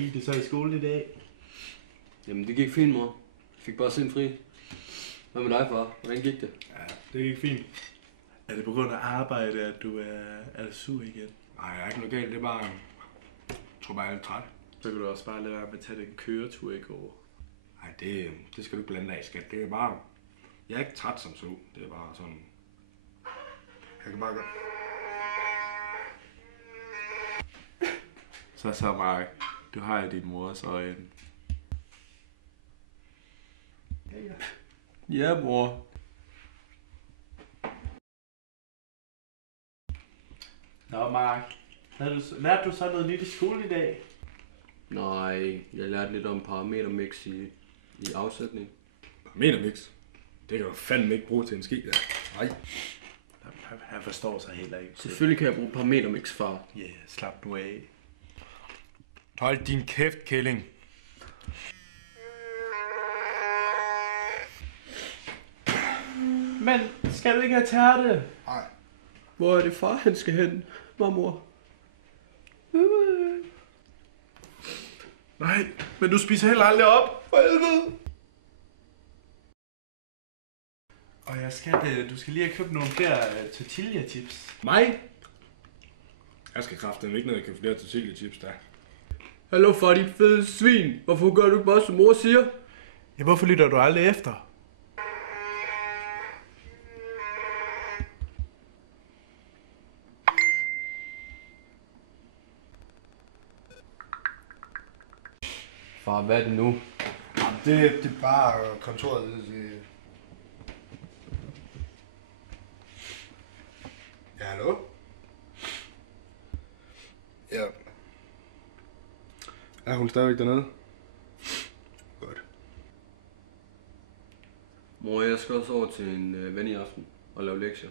gik det så i skole i dag? Jamen det gik fint, mor. Jeg fik bare sind fri. Hvad med dig, far? Hvordan gik det? Ja, det gik fint. Er det på grund af arbejde, at du er sur igen? Nej, jeg er ikke noget galt. Det er bare... Jeg tror bare, jeg er lidt træt. Så kan du også bare lade være med at tage den køretur i går. Nej, det skal du ikke blande af, skat. Det er bare... Jeg er ikke træt som så. Det er bare sådan... Jeg kan bare gøre... Så Mark, du har jo din mors øjne. Ja, mor. Nå Mark, lærte du så noget nyt i skole i dag? Nej, jeg lærte lidt om parametermix i afsætning. Metermix. Det kan du fandme ikke bruge til en ski, der. Nej. Han forstår sig heller ikke. Selvfølgelig kan jeg bruge parametermix, far. Ja, slap nu af. Hold din kæft, kælling. Men skal du ikke have tærte? Nej. Hvor er det far, han skal hen, mor? Nej, men du spiser heller aldrig op. For helvede. Og jeg skal, du skal lige have købt nogle flere tortilla-chips. Mig? Jeg skal kraftedeme ikke ned og købe flere tortilla-chips, der. Hallo far, dit fede svin. Hvorfor gør du ikke bare, som mor siger? Ja, hvorfor lytter du aldrig efter? Far, hvad er det nu? Det er bare kontoret. Ja, hallo? Ja. Er hun stadigvæk dernede? Godt. Mor, jeg skal også over til en ven i aften og lave lektier.